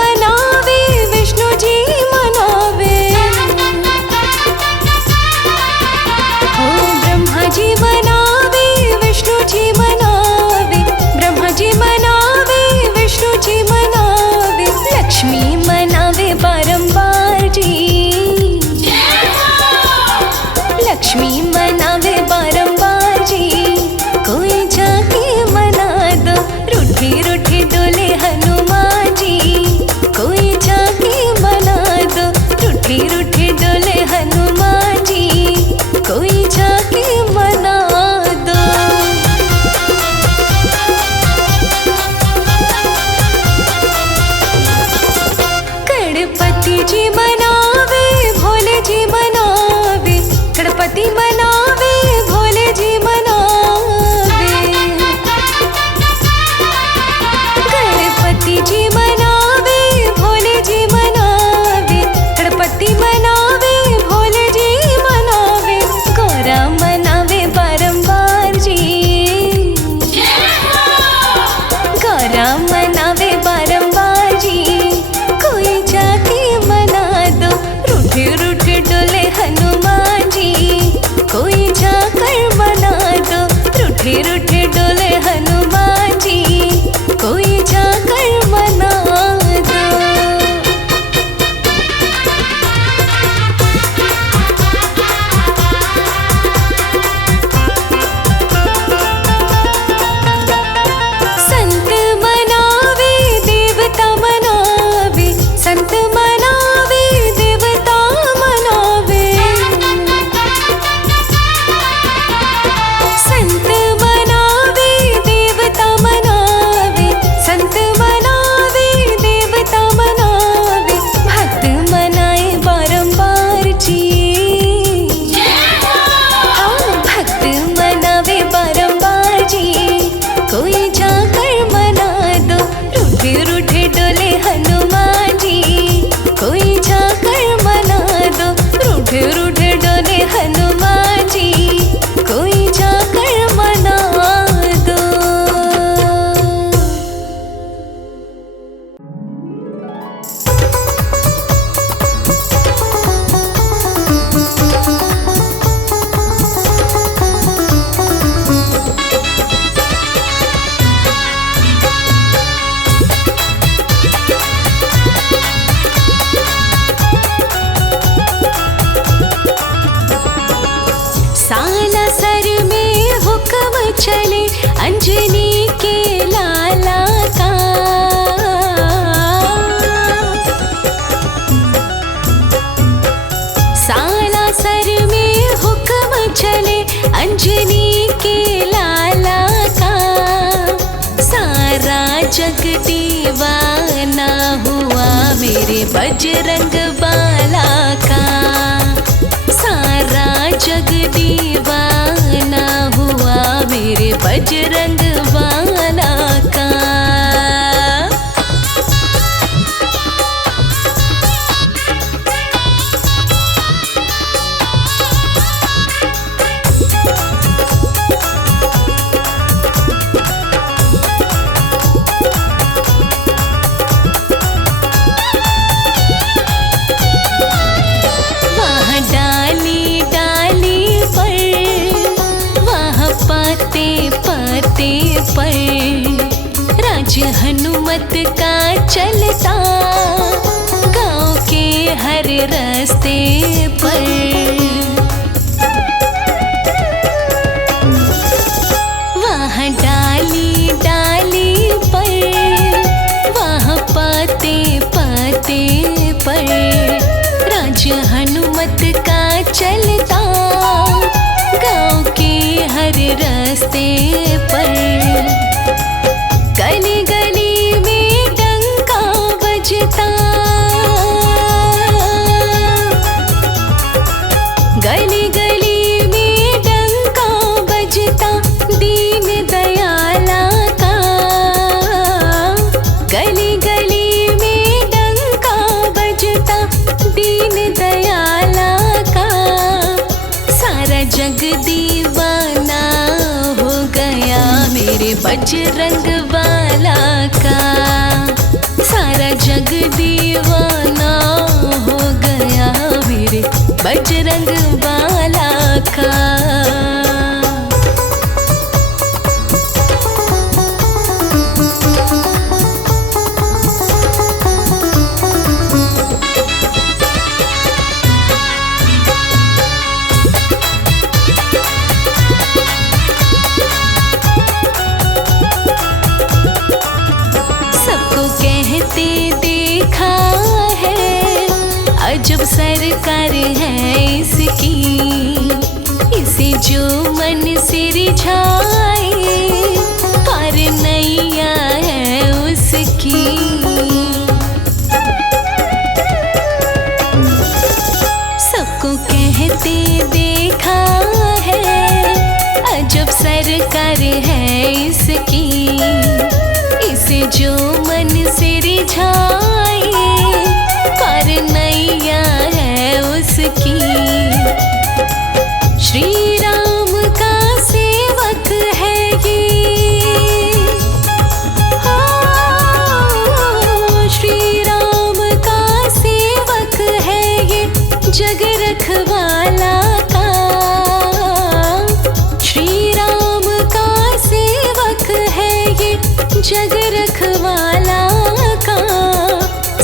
मनावे विष्णु जी मनावे। ओ ब्रह्मा जी मनावे विष्णु जी मनावे, ब्रह्मा जी मनावे विष्णु जी मनावे, लक्ष्मी मनावे बारंबार जी, लक्ष्मी मनावे बारंबार जी। कोई जाके मना दो रूठे रूठे डोले हनुमान जी, कोई जाके मना दो रूठे रूठे डोले हनुमान जी, कोई जाके मना दो। गणपति जी मनावे भोले जी मनावे, गणपति मनावे भोले जी मनावे, गणपति जी मनावे भोले जी मनावे, गणपति मनावे भोले जी मनावे, गौरा मनावे बारंबार जी, गौरा मनावे बारंबार जी। कोई जाके मना दो रूठे रूठे डोले हनुमान जी, कोई जाकर मना दो रूठे रूठे डोले हनुमान जी, कोई जाकर मना दो। संत मनावे देवता मनावे, संत मनावे देवता मनावे, संत मनावे देवता मनावे, संत मनावे देवता मनावे, भक्त मनाए बारंबार जी, हाँ भक्त मनावे बारंबार जी। कोई जाकर मना दो रूठे रूठे डोले हनुमान जी, कोई जाकर मना दो रूठे रूठे डोले हनुमान जी, कोई जाकर मना दो। साला सर में हुक्म चले अंजनी के लाला का, साला सर में हुक्म चले अंजनी के लाला का, सारा जग दीवाना हुआ मेरे बजरंग बाला का, सारा जग दीवाना हुआ मेरे बजरंग बाला का। वहाँ डाली डाली पर, वहाँ पाते पाते पर, राज हनुमत का चलता गाँव के हर रास्ते पर। वहाँ डाली डाली पर, वहाँ पाते पाते पर, राज हनुमत का चलता गाँव के हर रास्ते पर। गली गली में डंका बजता, गली गली में डंका बजता दीन दयाला का, गली गली में डंका बजता दीन दयाला का। सारा जग दीवाना हो गया मेरे बजरंग वाला का, सारा जग दीवाना हो गया मेरे बजरंग बाला का। सबको कहते देखा है अजब सरकार है इसकी, इसे जो मन से रिझाए पार नैया है उसकी। सबको कहते देखा है अजब सरकार है इसकी, इसे जो मन से रिझाए पार नैया है उसकी। श्री राम का सेवक है ये, श्री राम का सेवक है ये जग रखवाला का। श्री राम का सेवक है ये जग रखवाला का।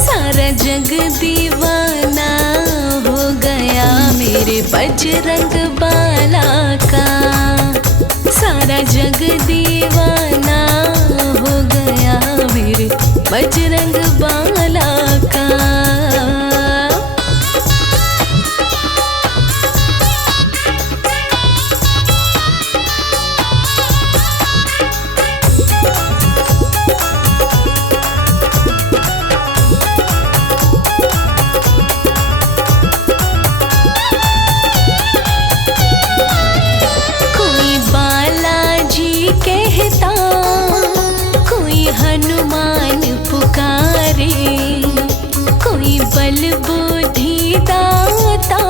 सारा जग दीवाना हो गया मेरे बजरंग बाला का। सारा जग दीवाना हो गया मेरे बजरंग बाला का। कहता कोई हनुमान पुकारे, कोई बल बुद्धि दाता,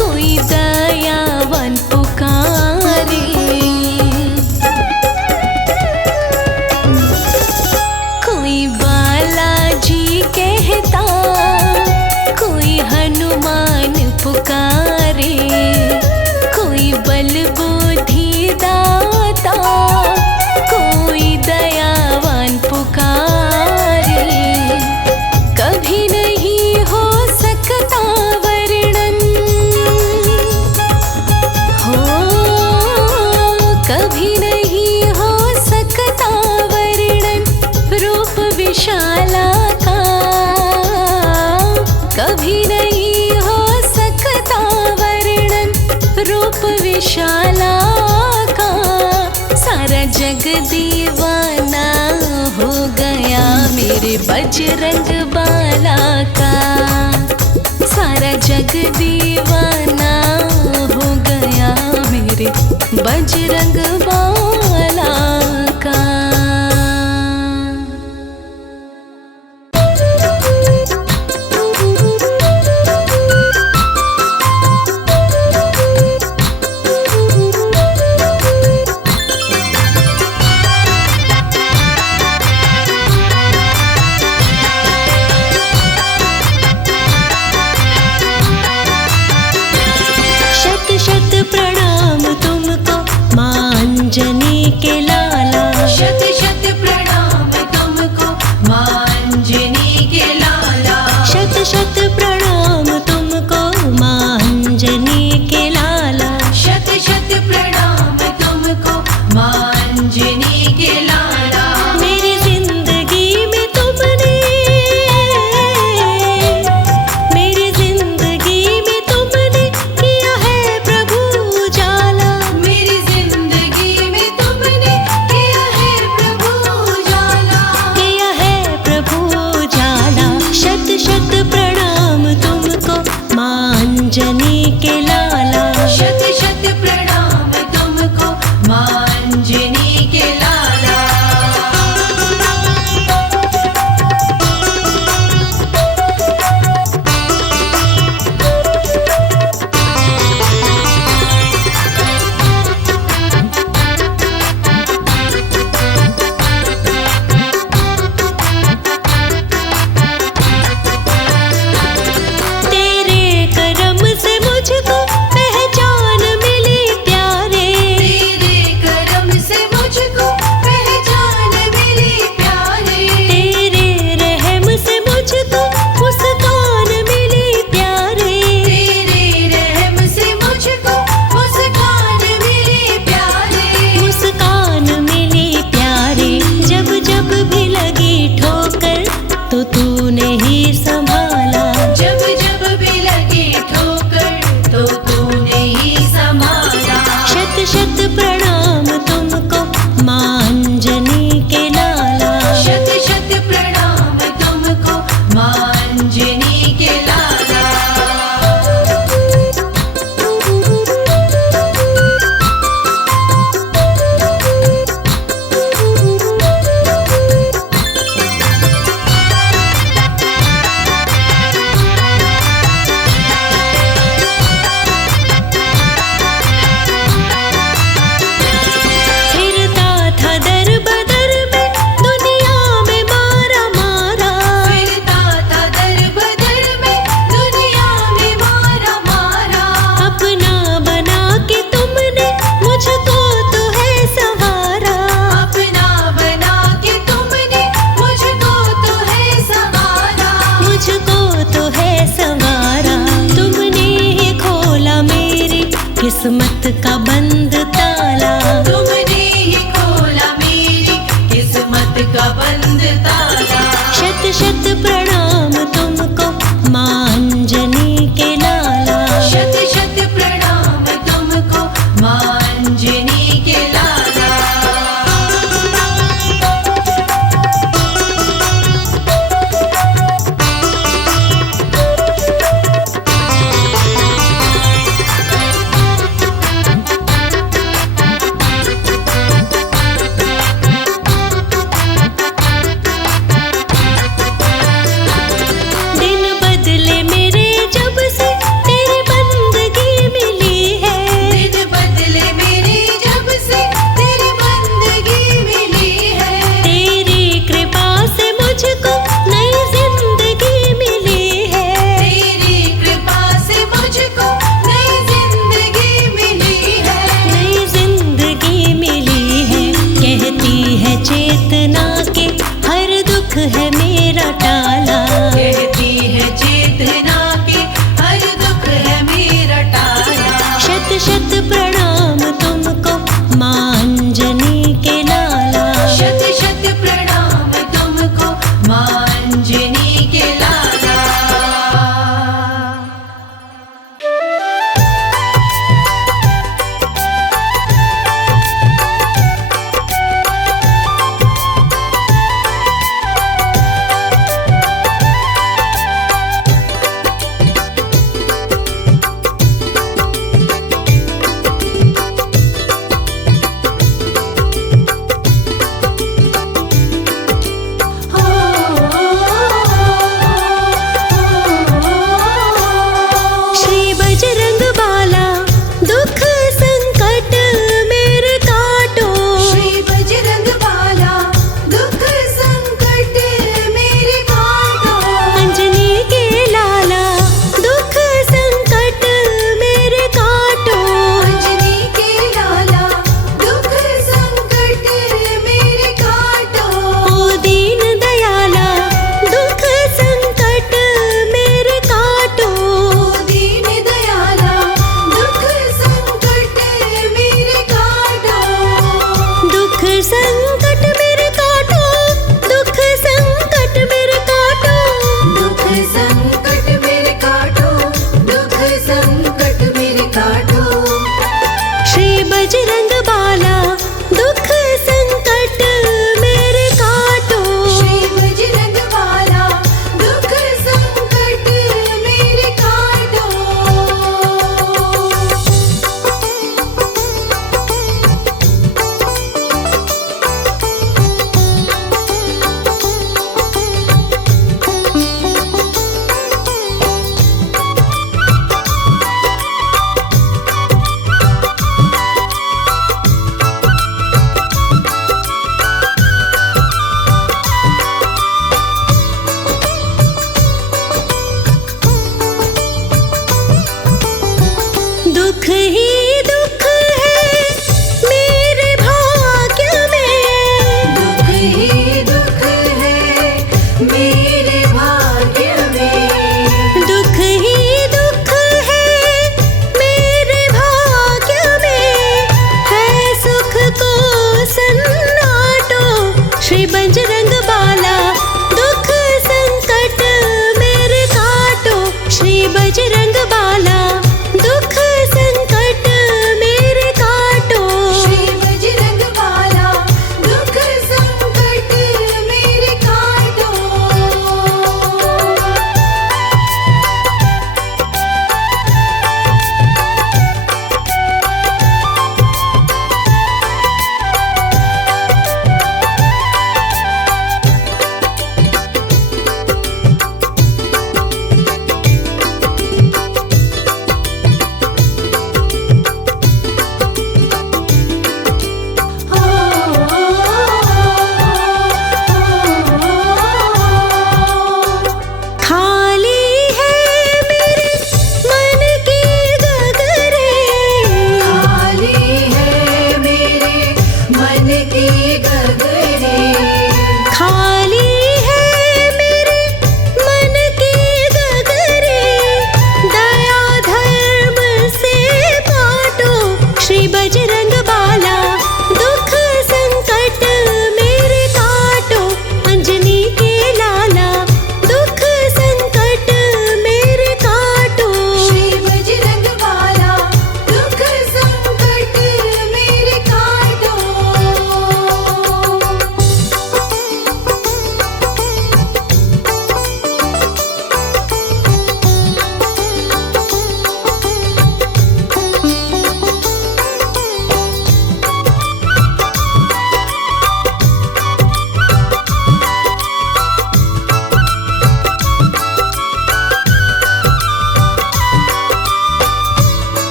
कोई दयावान पुकारे। कोई बालाजी कहता कोई हनुमान पुकारे, कोई बल बुद्धि दाता, कोई दयावान पुकारे। कभी नहीं हो सकता वर्णन, हो कभी नहीं हो सकता वर्णन रूप विशाला का। कभी नहीं हो सकता वर्णन रूप विशाला का। सारा जग दीवाना हो गया मेरे बजरंग बाला का। सारा जग दीवाना हो गया मेरे बजरंग बाला का। शत शत प्रणाम तुमको मान किस्मत का बंद ताला। तुमने ही खोला मेरी किस्मत का बंद ताला। शत शत प्रणाम तुमको माँ अंजनी के लाला। शत शत प्रणाम तुमको माँ अंजनी के लाला।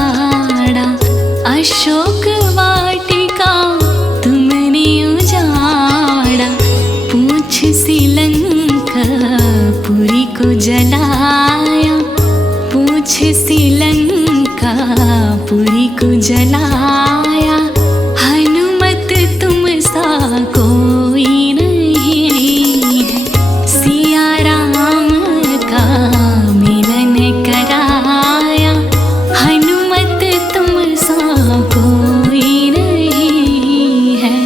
उजाड़ा, अशोक वाटिका तुमने उजाड़ा। पूछ सी लंका पुरी को जलाया, पूछ सी लंका पुरी को जलाया। हनुमत तुम सा कोई नहीं है, सिया राम का मिलन कराया। हनुमत तुम सा कोई नहीं है।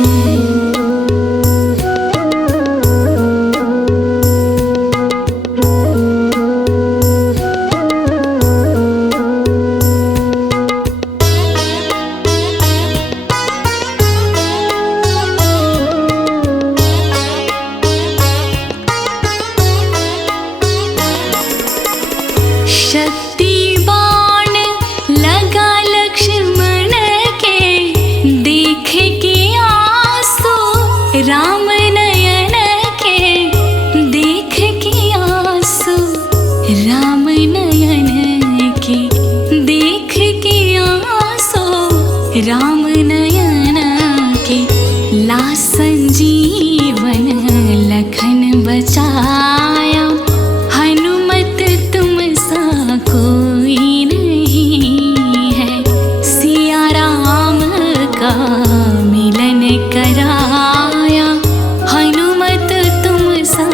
शक्ति बाण लगा लक्ष्मण के, देख के आंसू राम नयन के। देख के आंसू राम नयन के, देख के आंसू राम नयन के। ला संजीवन लखन बचाया, हनुमत तुम सा कोई नहीं है। सिया राम का मिलन कराया, हनुमत तुम सा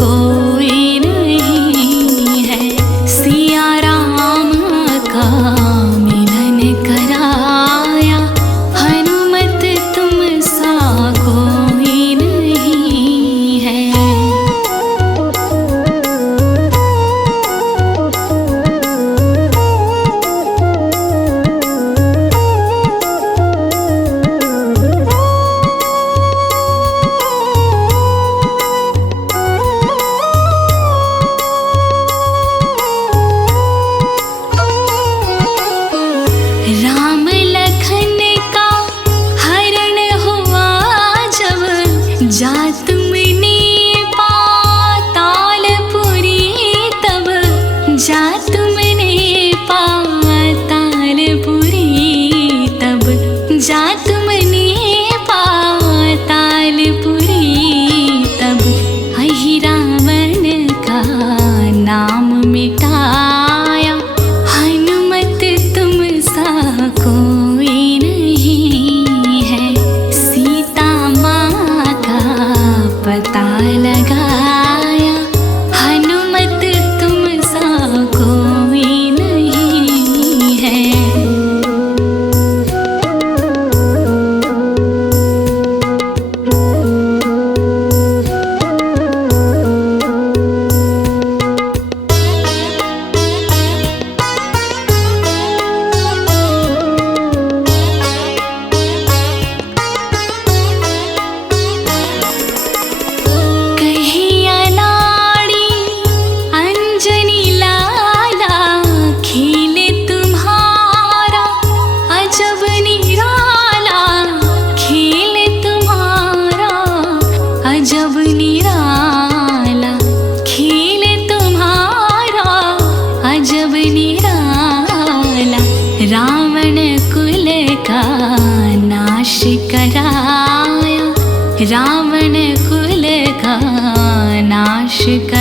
कोई नहीं है। सिया राम का मिलन कराया, हनुमत तुम सा कोई नहीं है। राम लखन का हरण हुआ जब, जा तुमने पातालपुरी तब। जा तुमने पातालपुरी तब, जा तुमने पातालपुरी तब। अहि रावण का नाम मिटाया, हनुमत तुम सा कोई नहीं है। सीता माँ का पता लगाया, हनुमत तुम सा कोई नहीं है। कहिया लाड़ी अंजनी लाला, खेले तुम्हारा अजब निराला। खेले तुम्हारा अजब निराला, खेले तुम्हारा अजब निराला। रावण कुल का नाश कराया, रावण कुल का नाश कराया।